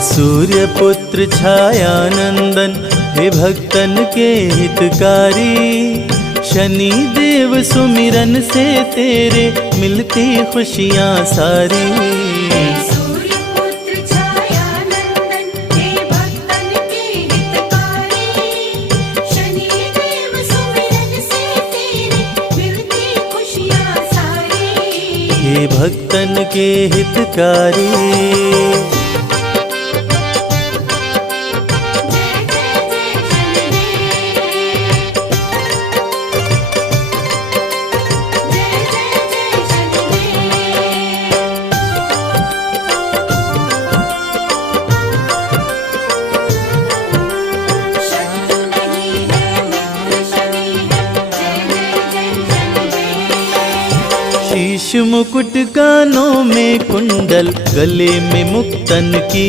सूर्य पुत्र छायानंदन, हे भक्तन के हितकारी। शनि देव सुमिरन से तेरे मिलती खुशियाँ सारी। सूर्य पुत्र छायानंदन, हे भक्तन के हितकारी। शनि देव सुमिरन से तेरे मिलती खुशियाँ सारी। हे भक्तन के हितकारी। शीश मुकुट कानों में कुंडल, गले में मुक्तन की